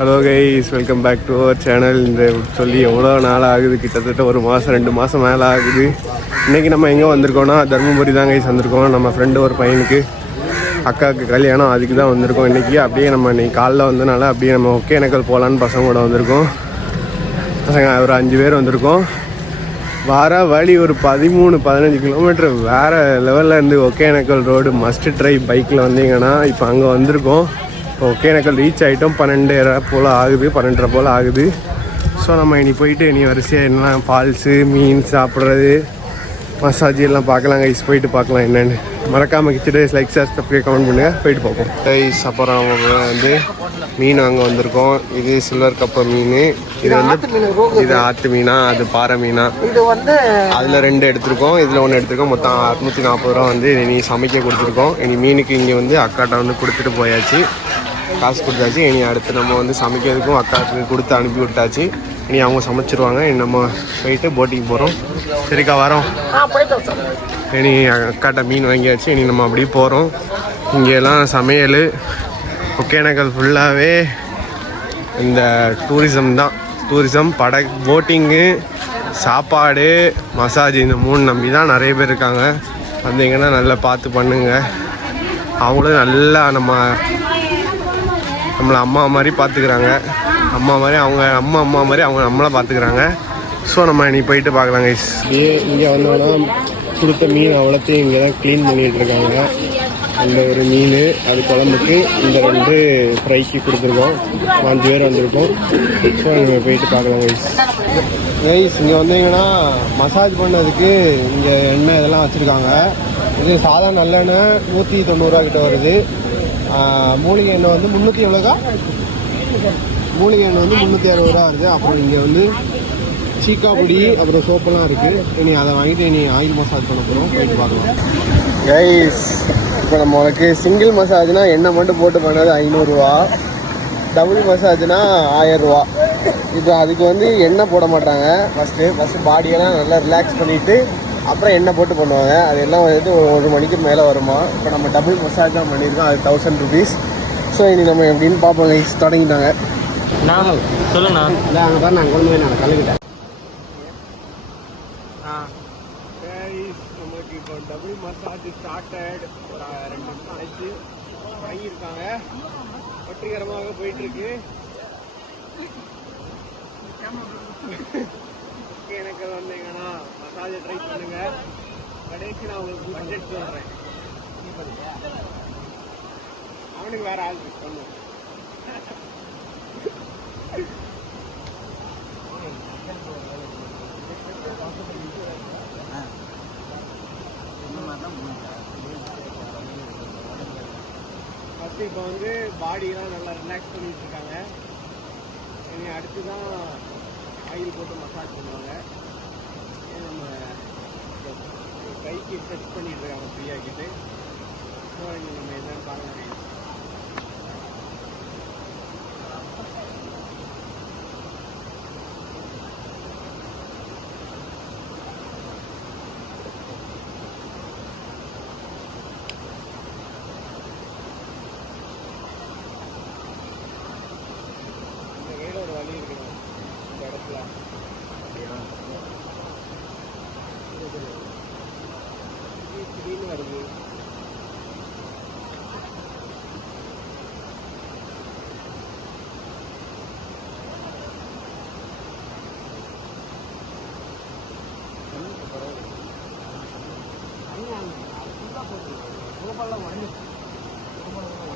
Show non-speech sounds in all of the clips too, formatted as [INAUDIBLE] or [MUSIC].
Hello guys welcome back to our channel இந்த சொல்லி எவ்வளோ நாள் ஆகுது? கிட்டத்தட்ட ஒரு மாதம் ரெண்டு மாதம் மேலே ஆகுது. இன்றைக்கி நம்ம எங்கே வந்திருக்கோம்னா தருமபுரி தான் கைஸ் வந்திருக்கோம். நம்ம ஃப்ரெண்டு ஒரு பையனுக்கு அக்காவுக்கு கல்யாணம் அதுக்கு தான் வந்திருக்கோம். இன்றைக்கி அப்படியே நம்ம இன்றைக்கி காலைல வந்தனால அப்படியே நம்ம ஒகேனக்கல் போகலான்னு பசங்க கூட வந்திருக்கோம். பசங்க ஒரு அஞ்சு பேர் வந்திருக்கோம். வர வழி ஒரு பதிமூணு பதினஞ்சு கிலோமீட்டர் வேறு லெவலில் இருந்து ஒகேனக்கல் ரோடு மஸ்ட் ட்ரை பைக்கில் வந்தீங்கன்னா இப்போ அங்கே வந்திருக்கோம். ஒகேனக்கல் ரீச் ஆகிட்டோம் பன்னெண்டரை போல் ஆகுது பன்னெண்டரை போல் ஆகுது. ஸோ நம்ம இனி போயிட்டு இனி வரிசையாக என்ன ஃபால்ஸு மீன் சாப்பிட்றது மசாஜ் எல்லாம் பார்க்கலாம் கைஸ் போயிட்டு பார்க்கலாம் என்னென்னு. மறக்காமல் கிச்சிட்டு லைக் ஷேர் சப்ஸ்கிரைப் கமெண்ட் பண்ணுங்கள் போயிட்டு பார்ப்போம். கைஸ் அப்புறம் வந்து மீன் வாங்க வந்திருக்கோம். இது சில்வர் கப்பை மீன். இது வந்து இது ஆத்து மீனா? அது பாறை மீனா? இது வந்து அதில் ரெண்டு எடுத்திருக்கோம். இதில் ஒன்று எடுத்திருக்கோம். மொத்தம் அறுநூற்றி நாற்பது ரூபா வந்து இனி சமைக்க கொடுத்துருக்கோம். இனி மீனுக்கு இங்கே வந்து அக்காட்ட வந்து கொடுத்துட்டு போயாச்சு. காசு கொடுத்தாச்சு. இனி அடுத்து நம்ம வந்து சமைக்கிறதுக்கும் அக்காவுக்கு கொடுத்து அனுப்பி விட்டாச்சு. இனி அவங்க சமைச்சிருவாங்க. இனி நம்ம போயிட்டு போட்டிங் போகிறோம் சரிக்கா வரோம். இனி அக்காட்ட மீன் வாங்கியாச்சு. இனி நம்ம அப்படியே போகிறோம் இங்கெல்லாம் சமையல். ஒகேனக்கல் ஃபுல்லாகவே இந்த டூரிசம் தான். டூரிசம் பட போட்டிங்கு சாப்பாடு மசாஜ் இந்த மூணு நம்பி தான் நிறைய பேர் இருக்காங்க. வந்தீங்கன்னா நல்லா பார்த்து பண்ணுங்க. அவங்களும் நல்லா நம்ம நம்மளை அம்மா மாதிரி பார்த்துக்கிறாங்க. அம்மா மாதிரி அவங்க அம்மா அம்மா மாதிரி அவங்க நம்மளை பார்த்துக்கிறாங்க. ஸோ நம்ம இனி போயிட்டு பார்க்கலாம் கைஸ் இங்கே வந்தோன்னா கொடுத்த மீன் அவ்வளோத்தையும் இங்கே தான் க்ளீன் பண்ணிகிட்டு இருக்காங்க. அந்த ஒரு மீன் அது குழம்புக்கு இந்த ரெண்டு ஃப்ரைக்கு கொடுத்துருக்கோம். அஞ்சு பேர் வந்திருக்கோம். ஸோ நம்ம போயிட்டு பார்க்கலாம் கைஸ் கைஸ் இங்கே வந்தீங்கன்னா மசாஜ் பண்ணதுக்கு இங்கே எண்ணெய் இதெல்லாம் வச்சுருக்காங்க. இது சாதா நல்லெண்ணெய் நூற்றி தொண்ணூறுரூவா கிட்ட வருது. மூலிகை எண்ணெய் வந்து முந்நூற்றி எவ்வளோக்கா? மூலிகை எண்ணெய் வந்து முந்நூற்றி அறுபது ரூபா வருது. அப்புறம் இங்கே வந்து சீக்கா பொடி அப்புறம் சோப்பெல்லாம் இருக்குது இனி அதை வாங்கிட்டு இனி ஆயில் மசாஜ் பண்ண போகிறோம் போயிட்டு பார்க்கலாம். கைஸ் இப்போ நம்மளுக்கு சிங்கிள் மசாஜ்னால் எண்ணெய் மட்டும் போட்டு பண்ணது ஐநூறுரூவா டபுள் மசாஜ்னா ஆயரூவா இப்போ அதுக்கு வந்து எண்ணெய் போட மாட்டாங்க. ஃபஸ்ட்டு ஃபஸ்ட்டு பாடியெல்லாம் நல்லா ரிலாக்ஸ் பண்ணிவிட்டு அப்புறம் எண்ணெய் போட்டு பண்ணுவாங்க? அது எல்லாம் வந்து ஒரு ஒரு மணிக்கு மேலே வருமா? இப்போ நம்ம டபுள் மசாஜ் தான் பண்ணியிருக்கோம். அது தௌசண்ட் ருபீஸ் ஸோ இனி நம்ம எப்படின்னு பார்ப்போம் கைஸ் தொடங்கிட்டாங்க நான் சொல்லுங்கண்ணா இல்லை அங்கே தான் நான் கொண்டு போய் நான் கலந்துட்டேன் நமக்கு இப்போ டபுள் மசாஜ் ஸ்டார்டட் ஒரு ரெண்டு நிமிஷம் ஆயிடுச்சு வாங்கியிருக்காங்க வெற்றிகரமாக போயிட்டு இருக்கு [LAUGHS] எனக்கு வந்தீங்கன்னா மசாஜ் ட்ரை பண்ணுங்க. கடைசி நான் உங்களுக்கு பட்ஜெட் சொல்றேன். அவனுக்கு வேற ஆள் பண்ணு ஃபஸ்ட்டு இப்போ வந்து பாடியெல்லாம் நல்லா ரிலாக்ஸ் பண்ணிட்டு இருக்காங்க. இனி அடுத்து தான் ஆயில் போட்டு மசாஜ் பண்ணுவாங்க. இது நம்ம கைக்கு டச் பண்ணிட்டு இருக்காங்க ஃப்ரீயாக்கிட்டு ஸோ இனி நம்ம என்னென்னு பார்க்க முடியும் ரூபாய் ரூபாய்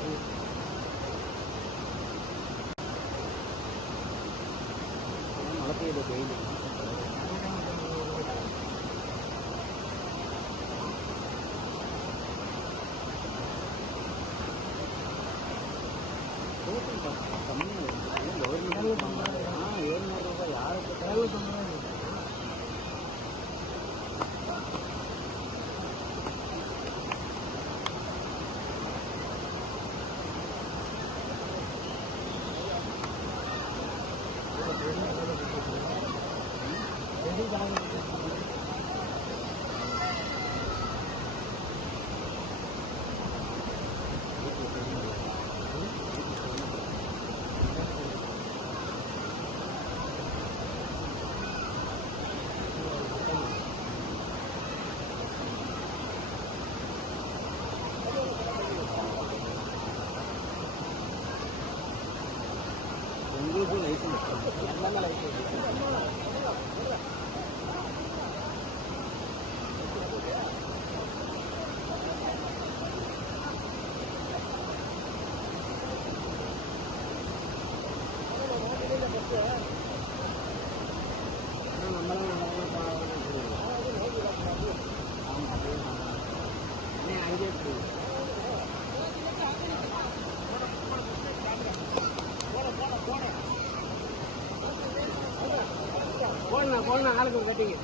ஆளுக்கு ஒரு கட்டிங்க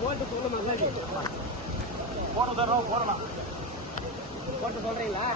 போட்டு சொல்லுமா போன தடவை போடலாம் போட்டு சொல்றீங்களா?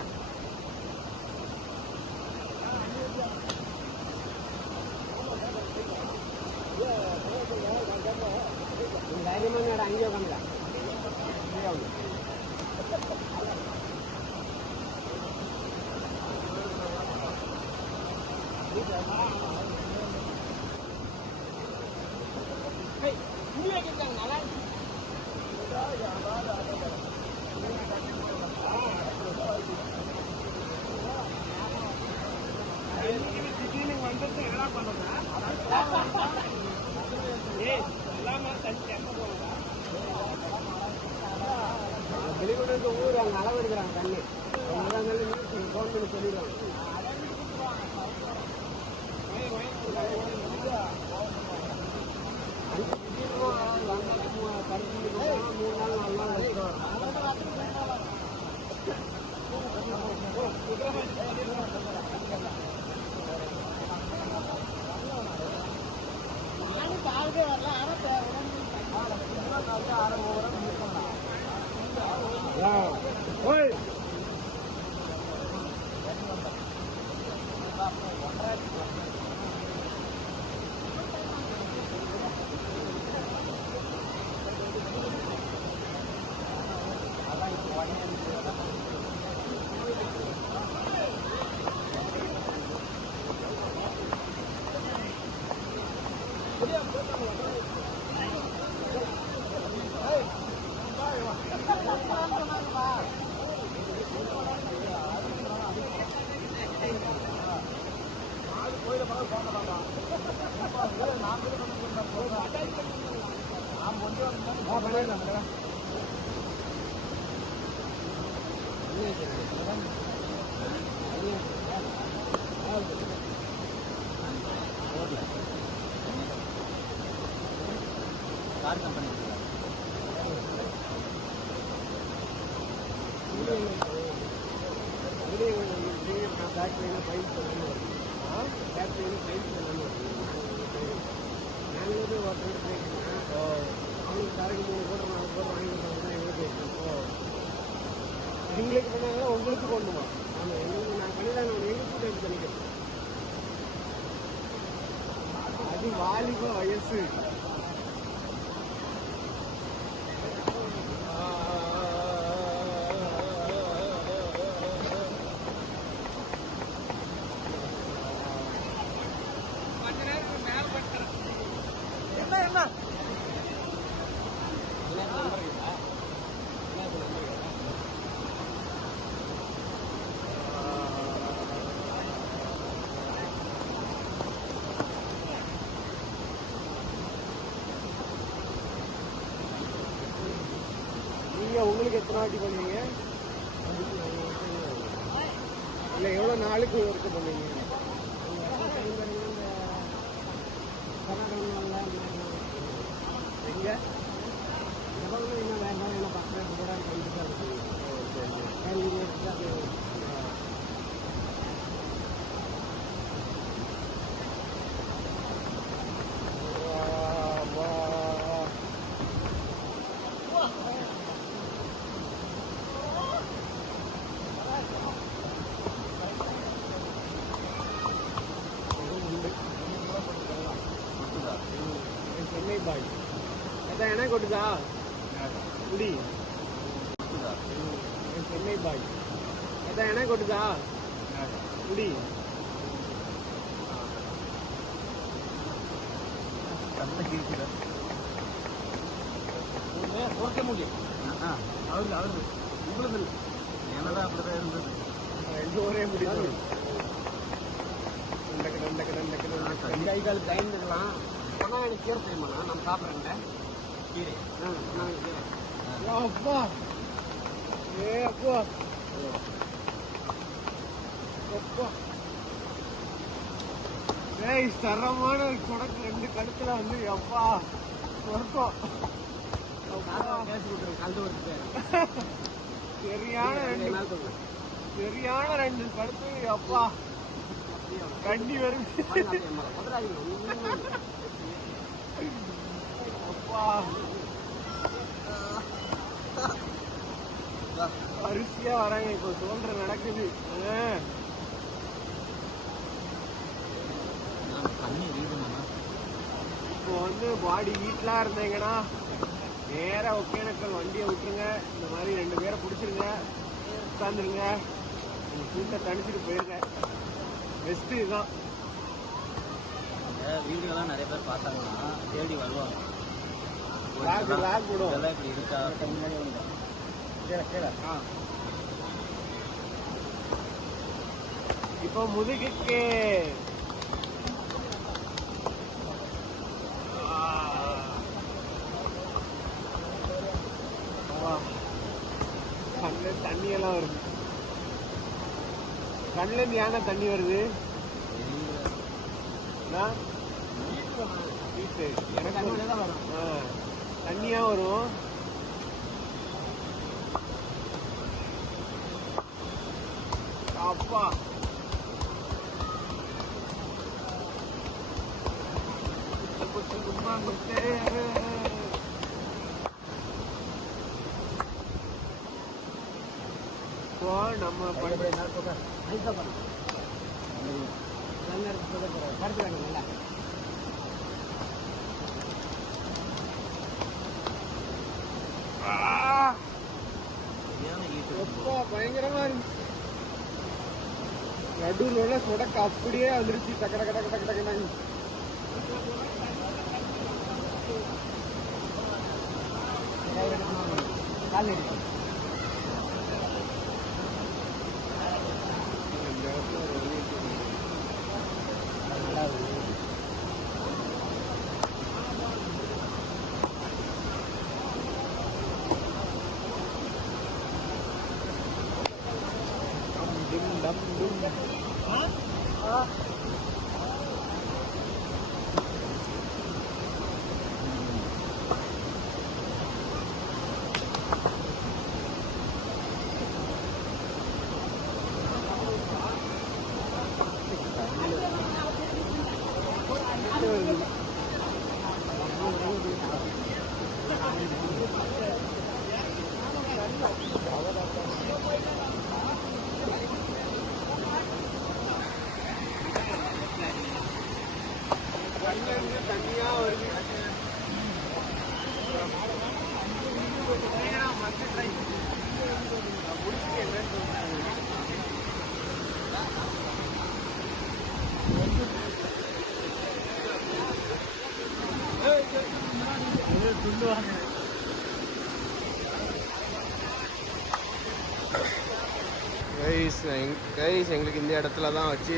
வாங்கி கொடுத்தாங்க எங்களுக்கு பேசணும் எங்களுக்கு பண்ணாங்க உங்களுக்கு கொண்டுமா ஆமாம் எங்களுக்கு நான் பண்ணிதான் எங்களுக்கு பேசி பண்ணிக்கிறேன் அது வாலிப வயசு உங்களுக்கு எத்தனை வாட்டி பண்ணீங்க? இல்ல எவ்வளவு நாளுக்கு ஒர்க் பண்ணீங்க எங்க எவ்வளவு இன்னும் வேண்டாம் என்ன பக்கம் கூட கைது அது சென்னை பாய் அதான் என்ன கொட்டுதா குடி. சென்னை பாய். அதான் என்ன கொட்டுதா? குடி. பொறுக்க முடியும் அவரு அவரு உங்களுக்கு என்னதான் அப்படிதான் இருந்தது? ரெண்டு ஒரே முடியும் கை கால் பயந்துக்கலாம். சொன்னா எனக்கு கீரை செய்யுமா நம்ம சாப்பிட்றேங்க கீரை அப்பா ஏ அப்பா அப்பா ஏய் தரமான குடக்கு ரெண்டு கழுத்துல வந்து அப்பா சொர்க்கம் சரியான ரெண்டு சரியான ரெண்டு கழுத்து அப்பா. கண்டி வருது. அரிசியா வராங்க இப்போ தோன்ற நடக்குது. ஆ. இப்போ வந்து பாடி வீட்டிலாம் இருந்தீங்கன்னா நேரா ஒகேனக்கல் வண்டியை விட்டுருங்க. இந்த மாதிரி ரெண்டு பேரை பிடிச்சிருங்க. உட்காந்துருங்க. உங்க சூட்டை தணிச்சிட்டு போயிருங்க. பெஸ்ட்டு இதுதான். இந்த வீடுகள்லாம் நிறைய பேர் பார்த்தாங்கன்னா தேடி வருவாங்க. இதெல்லாம் இப்படி இருக்கா கீழே ஆ. இப்போ முதுகுக்கு ஆ. வா. தண்ணி எல்லாம் வருது கண்ணுல இருந்து தண்ணி வருது ஆ? வீட்டு எனக்கு ஒரு- ஆ. தண்ணியா வரும். அப்பா. நம்ம பண்ற ஆ, எப்பா பயங்கரமா இருக்கு நடுவுல சொடக்கு அப்படியே வந்துருச்சு டக்கு டக்கு டக்கு டக்கு டக்குன்னு டும் டம் டும் ஆ Huh? கைஸ் எங்களுக்கு இந்த இடத்துல தான் வச்சு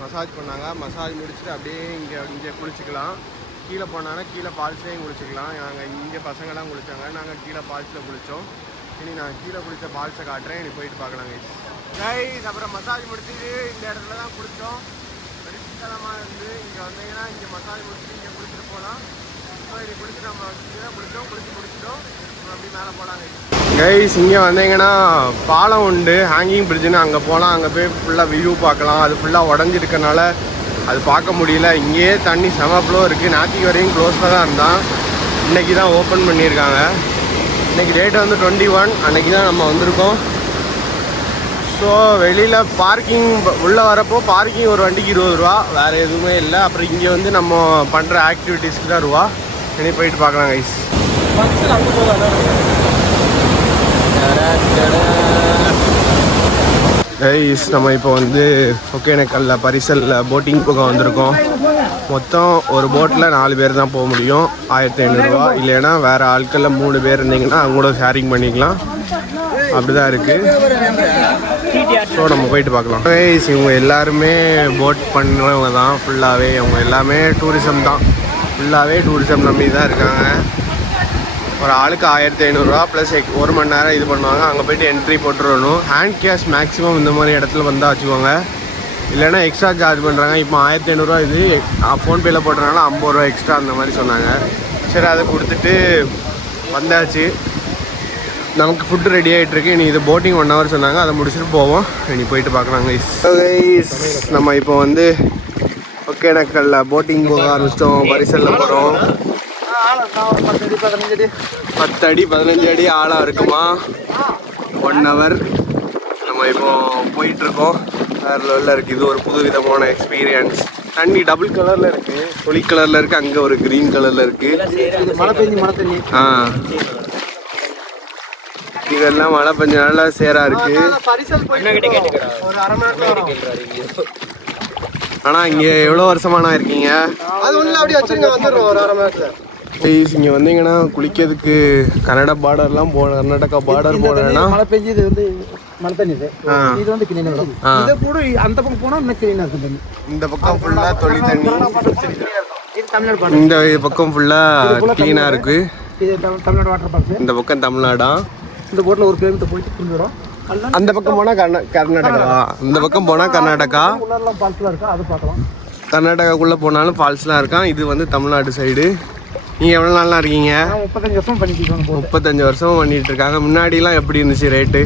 மசாஜ் பண்ணாங்க. மசாஜ் முடிச்சுட்டு அப்படியே இங்கே இங்கே குளிச்சுக்கலாம். கீழே போனாங்கன்னா கீழே பால்ஸ்லேயும் குளிச்சுக்கலாம். நாங்கள் இங்கே பசங்கள்லாம் குளிச்சாங்க. நாங்கள் கீழே ஃபால்ஸில் குளித்தோம் இனி நான் கீழே குளித்த ஃபால்ஸை காட்டுறேன். இனி போயிட்டு பார்க்கலாம் கைஸ் கைஸ் அப்புறம் மசாஜ் முடிச்சுட்டு இந்த இடத்துல தான் குளித்தோம் வெறித்தனமாக இருந்து இங்கே வந்தீங்கன்னா இங்கே மசாஜ் முடிச்சுட்டு இங்கே குளிச்சுட்டு போகலாம். ஸோ இனி குளிச்சு நம்ம தான் குளித்தோம் குளிச்சு முடிச்சிட்டோம். அப்படி மேலே போகலாம் கைஸ் கைஸ் இங்கே வந்தீங்கன்னா பாலம் உண்டு ஹேங்கிங் பிரிட்ஜுன்னு அங்கே போகலாம் அங்கே போய் ஃபுல்லாக வியூ பார்க்கலாம். அது ஃபுல்லாக உடஞ்சிருக்கனால அது பார்க்க முடியல. இங்கேயே தண்ணி செம ஃப்ளோ இருக்குது நாத்திக்கு வரையும் க்ளோஸில் தான் இருந்தான். இன்றைக்கி தான் ஓப்பன் பண்ணியிருக்காங்க. இன்றைக்கி டேட் வந்து டுவெண்ட்டி ஒன் அன்றைக்கி தான் நம்ம வந்திருக்கோம். ஸோ வெளியில் பார்க்கிங் உள்ளே வரப்போ பார்க்கிங் ஒரு வண்டிக்கு இருபது ரூபா. வேறு எதுவுமே இல்லை. அப்புறம் இங்கே வந்து நம்ம பண்ணுற ஆக்டிவிட்டீஸ்க்கு தான் ரூபா. இனி போயிட்டு பார்க்கலாம் கைஸ் ஐஸ் நம்ம இப்போ வந்து ஒகேனக்கல்ல பரிசலில் போட்டிங் போக வந்திருக்கோம். மொத்தம் ஒரு போட்டில் நாலு பேர் தான் போக முடியும். ஆயிரத்தி ஐநூறுரூவா இல்லைன்னா வேறு ஆட்களில் மூணு பேர் இருந்தீங்கன்னா அவங்க கூட ஷேரிங் பண்ணிக்கலாம். அப்படிதான் இருக்குது ஸோ நம்ம போயிட்டு பார்க்கலாம். ஐஸ் இவங்க எல்லாருமே போட் பண்ணவங்க தான். ஃபுல்லாகவே அவங்க எல்லாமே டூரிசம் தான். ஃபுல்லாகவே டூரிசம் நம்பி தான் இருக்காங்க. ஒரு ஆளுக்கு ஆயிரத்தி ஐநூறுரூவா ப்ளஸ் ஒரு மணி நேரம் இது பண்ணுவாங்க. அங்கே போயிட்டு என்ட்ரி போட்டுருணும் ஹேண்ட் கேஷ் மேக்ஸிமம் இந்த மாதிரி இடத்துல வந்தால் வச்சுக்கோங்க. இல்லைன்னா எக்ஸ்ட்ரா சார்ஜ் பண்ணுறாங்க இப்போ ஆயிரத்தி ஐநூறுரூவா இது ஃபோன்பேயில் போட்டுறனால ஐம்பது ரூபா எக்ஸ்ட்ரா அந்த மாதிரி சொன்னாங்க. சரி அதை கொடுத்துட்டு வந்தாச்சு. நமக்கு ஃபுட்டு ரெடி ஆகிட்டு இருக்கு. இனி இது போட்டிங் ஒன் ஹவர் சொன்னாங்க. அதை முடிச்சுட்டு போவோம். இனி போயிட்டு பார்க்கலாம் கைஸ் நம்ம இப்போ வந்து ஒகேனக்கல்ல போட்டிங் போக ஆரம்பிச்சிட்டோம். பரிசலில் போகிறோம் பத்து அடி பதினஞ்சு அடி ஆழம் இருக்குமா? ஒன் ஹவர் நம்ம இப்போ போயிட்டு இருக்கோம் வேற லெவலில் இருக்குது இது ஒரு புது விதமான எக்ஸ்பீரியன்ஸ் தண்ணி டபுள் கலரில் இருக்கு. ஒளி கலரில் இருக்கு. அங்கே ஒரு க்ரீன் கலரில் இருக்கு. மழை பெஞ்சு மழை தண்ணி ஆ. இதெல்லாம் மழை பெஞ்ச நல்லா சேரா இருக்கு. ஆனா இங்க எவ்வளவு வருஷமானா இருக்கீங்க? அது ஒண்ணு அப்படியே வச்சிருங்க. வந்துடுறோம். ஒரு அரை மணி நேரத்துல. ப்ளீஸ் இங்க வந்தீங்கன்னா குளிக்கிறதுக்கு கன்னடா பார்டர்லாம் போன கர்நாடகா பார்டர் போனேன்னா மழை பெஞ்சு இது வந்து மழை தண்ணி இது. ஆ. இது வந்து கிளீனா வரும் ஆ. இதை கூட அந்த பக்கம் போனா இன்னும் கிளீனா இருக்கும் தண்ணி. இந்த பக்கம் ஃபுல்லா தொளி தண்ணி. இது தமிழ்நாடு பாட்டு இந்த பக்கம் ஃபுல்லா க்ளீனா இருக்கு. இது தமிழ்- தமிழ்நாடு வாட்டர் பார்க்ஸ் இந்த பக்கம் தமிழ்நாடா? இந்த போட்ல ஒரு கிலோமீட்டர் போயிட்டு அந்த பக்கம் போனா கர்நா- கர்நாடகா. இந்த பக்கம் போனா கர்நாடகா உள்ளாரெல்லாம் ஃபால்ஸ்லாம் இருக்கா? அது பார்க்கலாம். கர்நாடகாக்குள்ள போனாலும் ஃபால்ஸ்லாம் இருக்கான். இது வந்து தமிழ்நாடு சைடு நீங்க எவ்வளவு நாளா இருக்கீங்க? முப்பத்தஞ்சு வருஷம் பண்ணிட்டு முப்பத்தஞ்சு வருஷம் பண்ணிட்டு இருக்காங்க. முன்னாடிலாம் எப்படி இருந்துச்சு ரேட்டு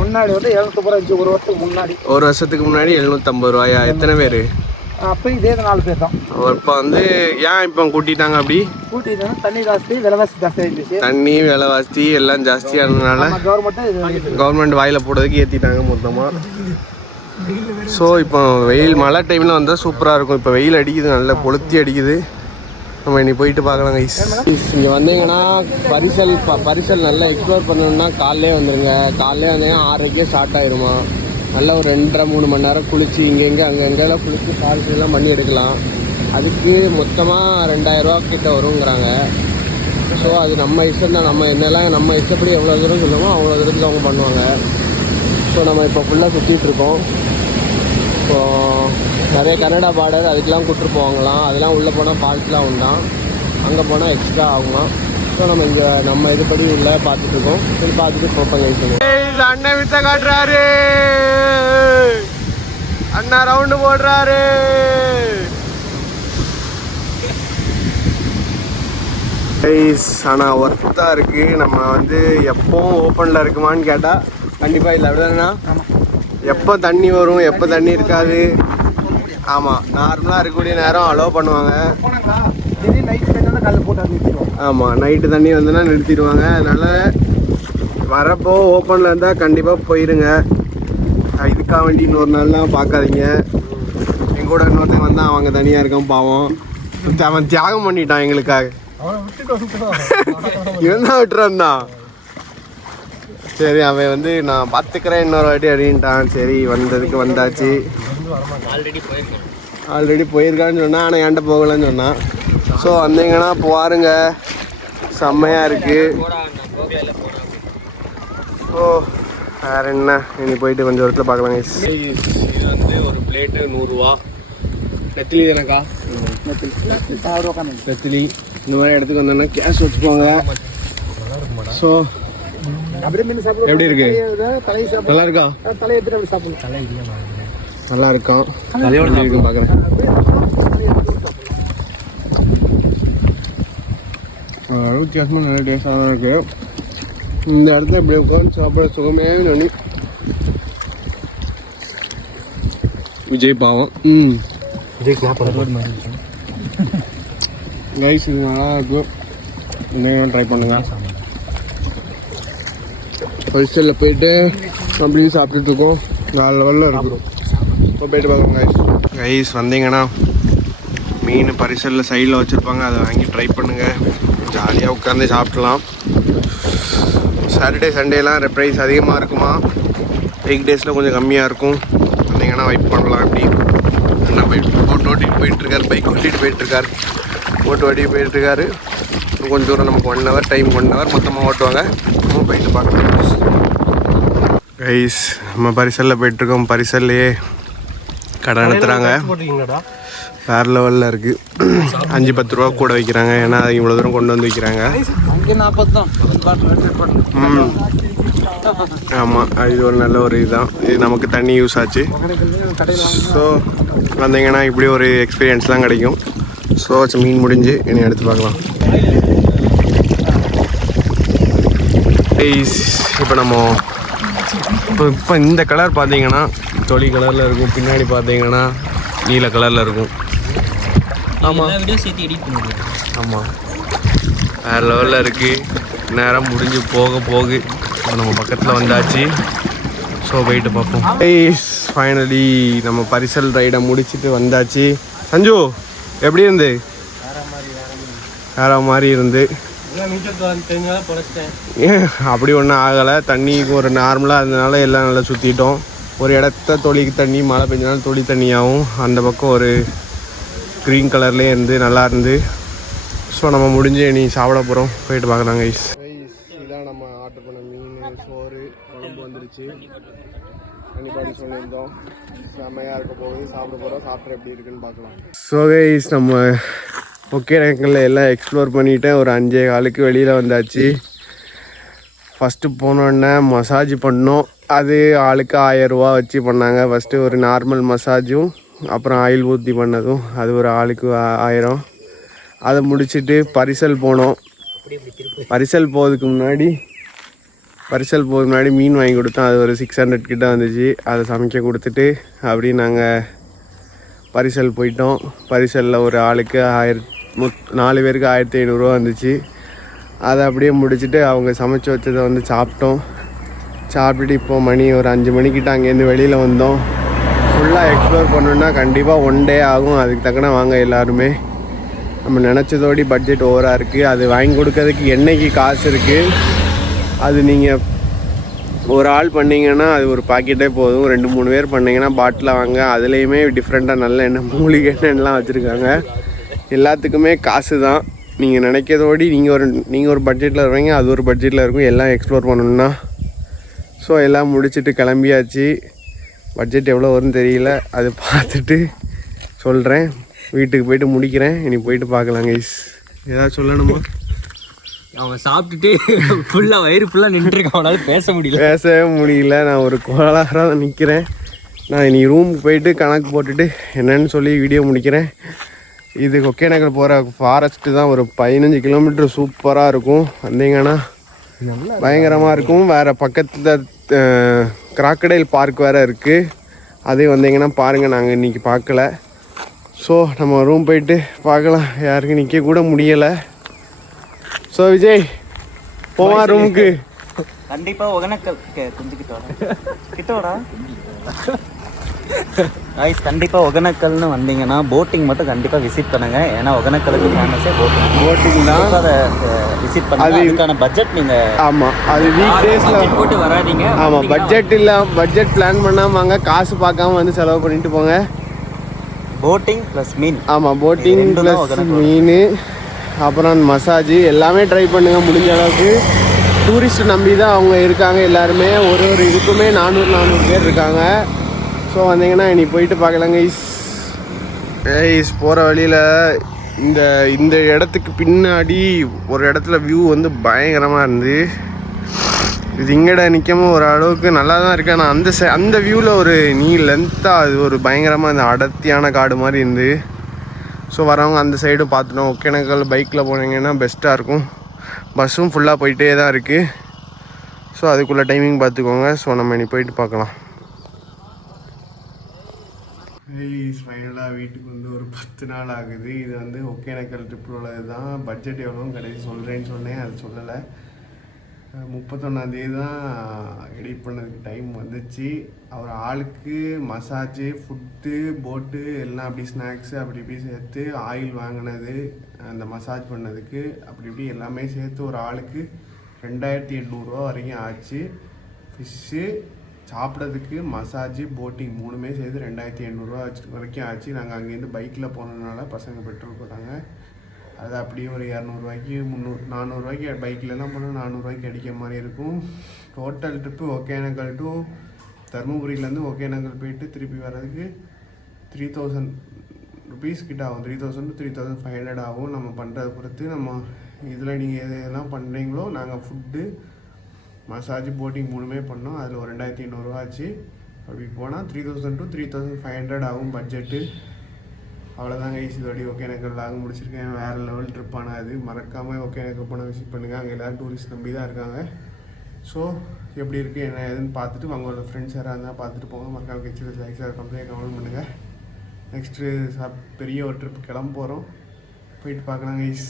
முன்னாடி வந்து எழுநூத்தி ரூபாய் இருந்துச்சு. ஒரு வருஷத்துக்கு முன்னாடி. ஒரு வருஷத்துக்கு முன்னாடி எழுநூத்தம்பது ரூபாயா? எத்தனை பேர்? அப்போ இதே நாலு பேர் தான். இப்போ வந்து ஏன் இப்போ கூட்டிட்டாங்க அப்படி? கூட்டிட்டு வந்து தண்ணி ஜாஸ்தி விலைவாசி ஜாஸ்தி ஆயிடுச்சு தண்ணி விலைவாசி எல்லாம் ஜாஸ்தியானதுனால இது கவர்மெண்ட் வாயில போடுறதுக்கு ஏற்றிட்டாங்க மொத்தமாக ஸோ இப்போ வெயில் மழை டைமில் வந்தால் சூப்பராக இருக்கும். இப்போ வெயில் அடிக்குது நல்லா கொளுத்தி அடிக்குது. நம்ம இன்னைக்கு போயிட்டு பார்க்கலாம் கைஸ் இங்கே வந்தீங்கன்னா பரிசல் ப- பரிசல் நல்லா எக்ஸ்ப்ளோர் பண்ணணும்னா காலையிலே வந்துடுங்க காலையிலே வந்தீங்கன்னா ஆறரைக்கே ஸ்டார்ட் ஆயிருமா? நல்லா ஒரு ரெண்டரை மூணு மணி நேரம் குளிச்சு இங்கெங்கே அங்கெங்கெல்லாம் குளிச்சு ஃபால்ஸ் எல்லாம் பண்ணி எடுக்கலாம். அதுக்கு மொத்தமாக ரெண்டாயிரரூவா கிட்ட வருங்கிறாங்க. ஸோ அது நம்ம இஷ்டம் தான். நம்ம என்னெல்லாம் நம்ம இஷ்டப்படி எவ்வளோ தூரம் சொல்லுமோ அவ்வளோ தூரத்துக்கு அவங்க பண்ணுவாங்க. ஸோ நம்ம இப்போ ஃபுல்லாக சுற்றிட்டுருக்கோம் இருக்கோம் இப்போ நிறைய கன்னடா பார்டர் அதுக்கெலாம் கூப்பிட்டு போவாங்களாம். அதெல்லாம் உள்ளே போனால் ஃபால்ஸ்லாம் உண்டாம் அங்கே போனால் எக்ஸ்ட்ரா ஆகுமா? ஸோ நம்ம இங்கே நம்ம இதுபடி உள்ள பார்த்துட்டு இருக்கோம். சரி பார்த்துட்டு போப்பாங்க அண்ணன் வித்த காட்டுறாரு. அண்ணா ரவுண்டு போடுறாரு. கைஸ் ஆனால் ஒர்த்தாக இருக்குது நம்ம வந்து எப்போவும் ஓப்பனில் இருக்குமான்னு கேட்டால் கண்டிப்பாக இல்லை. அப்படிதானே எப்போ தண்ணி வரும் எப்போ தண்ணி இருக்காது? ஆமாம் நார்மலாக இருக்கக்கூடிய நேரம் அலோவ் பண்ணுவாங்க. ஆமாம் நைட்டு தண்ணி வந்துன்னா நிறுத்திடுவாங்க. அதனால் வரப்போ ஓப்பனில் இருந்தால் கண்டிப்பாக போயிருங்க. அஹ் இதுக்காக வேண்டி இன்னொரு நாள்லாம் பார்க்காதீங்க. என் கூட இன்னொருத்தன் வந்தான் அவங்க தனியாக இருக்கான் பாவம். அவன் தியாகம் பண்ணிட்டான் எங்களுக்காக. அவனை விட்டுட்டு சரி அவன் வந்து நான் பார்த்துக்கிறேன் இன்னொரு வாட்டி அப்படின்ட்டான். சரி வந்ததுக்கு வந்தாச்சு. ஆல்ரெடி போயிருக்கேன் ஆல்ரெடி போயிருக்கான்னு சொன்னான் ஆனால் என்கிட்ட போகலன்னு சொன்னான் ஸோ வந்தீங்கன்னா பாருங்க. செம்மையாக இருக்குது ஓ வேறு என்ன? இன்னைக்கு போயிட்டு கொஞ்சம் இடத்துல பார்க்கலாம் இது வந்து ஒரு பிளேட்டு நூறுரூவா நெத்திலி தானக்கா நெத்திலி இந்த மாதிரி இடத்துக்கு வந்தோன்னா கேஷ் வச்சுக்கோங்க ஸோ அப்படியே மீன் சாப்பிடுவோம். எப்படி இருக்கு? தலையை சாப்பிடுவோம். நல்லா இருக்கா? தலையை எடுத்துட்டு அப்படி சாப்பிடலாம்? நல்லா இருக்கும் தலையோட இருக்கு பார்க்குறேன் வித்தியாசமாக நல்ல டேஸ்டாக தான் இருக்கு. இந்த இடத்துல இப்படி உட்காந்து சாப்பிட சுகமே தண்ணி விஜய் பாவம். ம். கைஸ் இது நல்லா இருக்கும். நீங்களும் ட்ரை பண்ணுங்க. ஹோல்சேலில் போயிட்டு அப்படியே சாப்பிட்டுட்டு இருக்கோம் நாலு லெவலில் இருக்கிறோம். இப்போ போயிட்டு பார்க்கலாம் கைஸ் கைஸ் வந்தீங்கன்னா மீன் பரிசலில் சைடில் வச்சுருப்பாங்க. அதை வாங்கி ட்ரை பண்ணுங்கள் ஜாலியாக உட்காந்து சாப்பிட்லாம். சாட்டர்டே சண்டேலாம் ப்ரைஸ் அதிகமாக இருக்குமா? வீக் டேஸில் கொஞ்சம் கம்மியாக இருக்கும். வந்தீங்கன்னா வெயிட் பண்ணலாம் அப்படி. என்ன போயிட்டு போட்டு ஓட்டிட்டு போயிட்டுருக்காரு. பைக் ஓட்டிட்டு போயிட்டுருக்காரு. ஓட்டு ஓட்டிட்டு போயிட்டுருக்காரு. கொஞ்சம் தூரம் நமக்கு one hour time one hour மொத்தமாக ஓட்டுவாங்க. நம்ம போயிட்டு பார்க்கலாம். ஐஸ் நம்ம பரிசலில் போயிட்டுருக்கோம். பரிசல்லையே கடை நடத்துகிறாங்க வேற லெவலில் இருக்குது அஞ்சு பத்து ரூபா கூட வைக்கிறாங்க. ஏன்னா அது இவ்வளோ தூரம் கொண்டு வந்து வைக்கிறாங்க. ஆமாம் இது ஒரு நல்ல ஒரு இதுதான். இது நமக்கு தண்ணி யூஸ் ஆச்சு. ஸோ வந்தீங்கன்னா இப்படி ஒரு எக்ஸ்பீரியன்ஸ்லாம் கிடைக்கும். ஸோ மீன் முடிஞ்சு இனி எடுத்து பார்க்கலாம். இப்போ நம்ம இப்போ இப்போ இந்த கலர் பார்த்தீங்கன்னா தொளி கலரில் இருக்கும் பின்னாடி பார்த்தீங்கன்னா நீல கலரில் இருக்கும். ஆமா. எல்லா வீடியோ சேர்த்து எடிட் பண்ணிடுங்க. ஆமாம் வேறு லெவலில் இருக்குது நேரம் முடிஞ்சு போக போகு. இப்போ நம்ம பக்கத்தில் வந்தாச்சு. ஸோ போயிட்டு பார்ப்போம். ஃபைனலி நம்ம பரிசல் ரைடை முடிச்சிட்டு வந்தாச்சு. சஞ்சு எப்படி இருந்து? வேற மாதிரி இருந்து அப்படி ஒன்றும் ஆகலை. தண்ணி ஒரு நார்மலாக இருந்தனால எல்லாம் நல்லா சுற்றிட்டோம் ஒரு இடத்த தொழிக்கு தண்ணி மழை பெஞ்சனாலும் தொழி தண்ணியாகவும் அந்த பக்கம் ஒரு க்ரீன் கலர்லேயே இருந்து நல்லா இருந்து. ஸோ நம்ம முடிஞ்சு நீ சாப்பிட போகிறோம் போயிட்டு பார்க்கலாம் கைஸ் இதான் நம்ம ஆர்டர் பண்ண மீன் சோறு. குழம்பு வந்துருச்சு. கண்டிப்பாக சொல்லியிருந்தோம். செம்மையாக இருக்க போகுது. சாப்பிட போகிறோம் சாப்பிட்ற எப்படி இருக்குன்னு பார்க்கலாம். ஸோ கைஸ் நம்ம ஒகேனக்கல்ல எல்லாம் எக்ஸ்ப்ளோர் பண்ணிட்டேன். ஒரு அஞ்சே காலுக்கு வெளியில் வந்தாச்சு. ஃபஸ்ட்டு போனோடனே மசாஜ் பண்ணோம். அது ஆளுக்கு ஆயரூவா வச்சு பண்ணாங்க. ஃபஸ்ட்டு ஒரு நார்மல் மசாஜும் அப்புறம் ஆயில் ஊற்றி பண்ணதும். அது ஒரு ஆளுக்கு ஆயிரம். அதை முடிச்சுட்டு பரிசல் போனோம். பரிசல் போகிறதுக்கு முன்னாடி பரிசல் போகிறதுக்கு முன்னாடி மீன் வாங்கி கொடுத்தோம். அது ஒரு சிக்ஸ் ஹண்ட்ரட் கிட்ட வந்துச்சு. அதை சமைக்க கொடுத்துட்டு அப்படியே நாங்கள் பரிசல் போயிட்டோம். பரிசலில் ஒரு ஆளுக்கு ஆயிரத்தி நாலு பேருக்கு ஆயிரத்தி ஐநூறுரூவா வந்துச்சு. அதை அப்படியே முடிச்சுட்டு அவங்க சமைச்சு வச்சதை வந்து சாப்பிட்டோம். சாப்பிட்டுட்டு இப்போது மணி ஒரு அஞ்சு மணிக்கிட்ட அங்கேருந்து வெளியில் வந்தோம். ஃபுல்லாக எக்ஸ்ப்ளோர் பண்ணணுன்னா கண்டிப்பாக ஒன் டே ஆகும். அதுக்கு தக்கன வாங்க எல்லாருமே. நம்ம நினச்சதோடி பட்ஜெட் ஓவராக இருக்குது அது வாங்கி கொடுக்கறதுக்கு என்னைக்கு காசு இருக்குது அது நீங்கள் ஒரு ஆள் பண்ணிங்கன்னா அது ஒரு பாக்கெட்டே போதும். ரெண்டு மூணு பேர் பண்ணீங்கன்னா பாட்டில் வாங்க. அதுலேயுமே டிஃப்ரெண்ட்டாக நல்ல எண்ணெய் மூலிகை எண்ணெய்லாம் வச்சுருக்காங்க. எல்லாத்துக்குமே காசு தான் நீங்கள் நினைக்கிறதோடி நீங்கள் ஒரு நீங்கள் ஒரு பட்ஜெட்டில் இருப்பீங்க அது ஒரு பட்ஜெட்டில் இருக்கும். எல்லாம் எக்ஸ்ப்ளோர் பண்ணணும்னா. ஸோ எல்லாம் முடிச்சுட்டு கிளம்பியாச்சு. பட்ஜெட் எவ்வளோ வரும்னு தெரியல. அது பார்த்துட்டு சொல்கிறேன் வீட்டுக்கு போயிட்டு முடிக்கிறேன். இனி போயிட்டு பார்க்கலாம் கைஸ் ஏதாவது சொல்லணுமா? அவங்க சாப்பிட்டுட்டு ஃபுல்லாக வயிறு ஃபுல்லாக நின்றுருக்கான் அவனால பேச முடியல. பேசவே முடியல. நான் ஒரு கோளாறாக நிற்கிறேன் நான் இனி ரூமுக்கு போயிட்டு கணக்கு போட்டுட்டு என்னன்னு சொல்லி வீடியோ முடிக்கிறேன். இது ஒகேனக்கல் போகிற ஃபாரஸ்ட்டு தான் ஒரு பதினஞ்சு கிலோமீட்டர் சூப்பராக இருக்கும். வந்தீங்கன்னா பயங்கரமாக இருக்கும். வேறு பக்கத்தில் கிராக்கடைல் பார்க் வேறு இருக்குது அதையும் வந்தீங்கன்னா பாருங்கள் நாங்கள் இன்றைக்கி பார்க்கல. ஸோ நம்ம ரூம் போயிட்டு பார்க்கலாம். யாருக்கும் நிற்க கூட முடியலை. ஸோ விஜய் போமா ரூமுக்கு கண்டிப்பா ஒகனக்கல் கிட்ட கிட்ட வாடா guys கண்டிப்பா ஒகனக்கல்னு வந்தீங்கன்னா போட்டிங் மட்டும் கண்டிப்பா விசிட் பண்ணுங்க. ஏன்னா ஒகனக்கலுக்கு ஃபேமஸே போட்டிங் போட்டிங் தான். அதை விசிட் பண்ணுங்க. அதுக்கான பட்ஜெட் நீங்க ஆமாம் அது வீக் டேஸில் போட்டு வராதீங்க. ஆமாம் பட்ஜெட் இல்லை பட்ஜெட் பிளான் பண்ணாமல் வாங்க. காசு பார்க்காம வந்து செலவு பண்ணிட்டு போங்க. போட்டிங் ப்ளஸ் மீன் ஆமாம் போட்டிங் ப்ளஸ். மீன் அப்புறம் மசாஜ் எல்லாமே ட்ரை பண்ணுங்க முடிஞ்ச அளவுக்கு. டூரிஸ்ட் நம்பி தான் அவங்க இருக்காங்க எல்லாருமே. ஒரு ஒரு இதுக்குமே நானூறு நானூறு பேர் இருக்காங்க. ஸோ வந்தீங்கன்னா இனி போயிட்டு பார்க்கலாங்க ஐஸ் ஐஸ் போகிற வழியில் இந்த இந்த இடத்துக்கு பின்னாடி ஒரு இடத்துல வியூ வந்து பயங்கரமாக இருந்து இது இங்கட நிற்காம ஒரு அளவுக்கு நல்லா தான் இருக்கு. ஆனால் அந்த சை அந்த வியூவில் ஒரு நீ லென்த்தாக அது ஒரு பயங்கரமாக இந்த அடர்த்தியான காடு மாதிரி இருந்து. ஸோ வரவங்க அந்த சைடு பார்த்துட்டோம். ஒகேனக்கல் பைக்கில் போனீங்கன்னா பெஸ்ட்டாக இருக்கும். பஸ்ஸும் ஃபுல்லாக போயிட்டே தான் இருக்குது ஸோ அதுக்குள்ளே டைமிங் பார்த்துக்கோங்க. ஸோ நம்ம இனி போயிட்டு பார்க்கலாம். ஃபைனலாக வீட்டுக்கு வந்து ஒரு பத்து நாள் ஆகுது. இது வந்து ஒகேனக்கல் ட்ரிப்பில் தான் பட்ஜெட் எவ்வளோன்னு கடைசி சொல்கிறேன்னு சொன்னேன் அது சொல்லலை. முப்பத்தொன்னாந்தேதி தான் எடிட் பண்ணதுக்கு டைம் வந்துச்சு. அவர் ஆளுக்கு மசாஜு ஃபுட்டு போட்டு எல்லாம் அப்படி ஸ்நாக்ஸு அப்படி இப்படி சேர்த்து ஆயில் வாங்கினது அந்த மசாஜ் பண்ணதுக்கு அப்படி இப்படி எல்லாமே சேர்த்து ஒரு ஆளுக்கு ரெண்டாயிரத்தி எண்ணூறுரூவா வரைக்கும் ஆச்சு. ஃபிஷ்ஷு சாப்பிட்றதுக்கு மசாஜ் போட்டிங் மூணுமே சேர்த்து ரெண்டாயிரத்தி எண்ணூறுரூவா ஆச்சு வரைக்கும் ஆச்சு. நாங்கள் அங்கேருந்து பைக்கில் போனதுனால பசங்க பெட்ரோல் போட்டாங்க. அது அப்படியே ஒரு இரநூறுவாய்க்கு முந்நூறு நானூறுரூவாய்க்கு பைக்லலாம் போனால் நானூறுரூவாய்க்கு அடிக்கிற மாதிரி இருக்கும். டோட்டல் ட்ரிப்பு ஒகேனக்கல் டு தருமபுரியிலேருந்து ஒகேனக்கல் போயிட்டு திருப்பி வர்றதுக்கு த்ரீ தௌசண்ட் ருபீஸ் கிட்ட ஆகும். Three thousand three thousand five hundred ஆகும். நம்ம பண்ணுறத பொறுத்து நம்ம இதில் நீங்கள் எது எதெல்லாம் பண்ணுறீங்களோ நாங்கள் ஃபுட்டு மசாஜ் போட்டிங் மூணுமே பண்ணோம். அதில் ஒரு ரெண்டாயிரத்தி ஐநூறுரூவா ஆச்சு. அப்படி போனால் three thousand to three thousand five hundred ஆகும் பட்ஜெட்டு அவ்வளோதாங்க ஈஸி தோடி ஒகேனக்கல் எனக்கு லாக் முடிச்சிருக்கேன். வேறு லெவல் ட்ரிப் ஆனால் அது. மறக்காமல் ஒகேனக்கல் போனால் விசிட் பண்ணுங்கள் அங்கே எல்லோரும் டூரிஸ்ட் நம்பி தான் இருக்காங்க. ஸோ எப்படி இருக்குது என்ன ஏதுன்னு பார்த்துட்டு அவங்களோட ஃப்ரெண்ட்ஸ் யாராக இருந்தால் பார்த்துட்டு போங்க. மறக்காம கட்சி லைக் சார் கம்ப்ளைண்ட் கமெண்ட் பண்ணுங்கள் நெக்ஸ்ட்டு பெரிய ஒரு ட்ரிப் கிளம்ப போகிறோம் போயிட்டு பார்க்கலாம் கைஸ்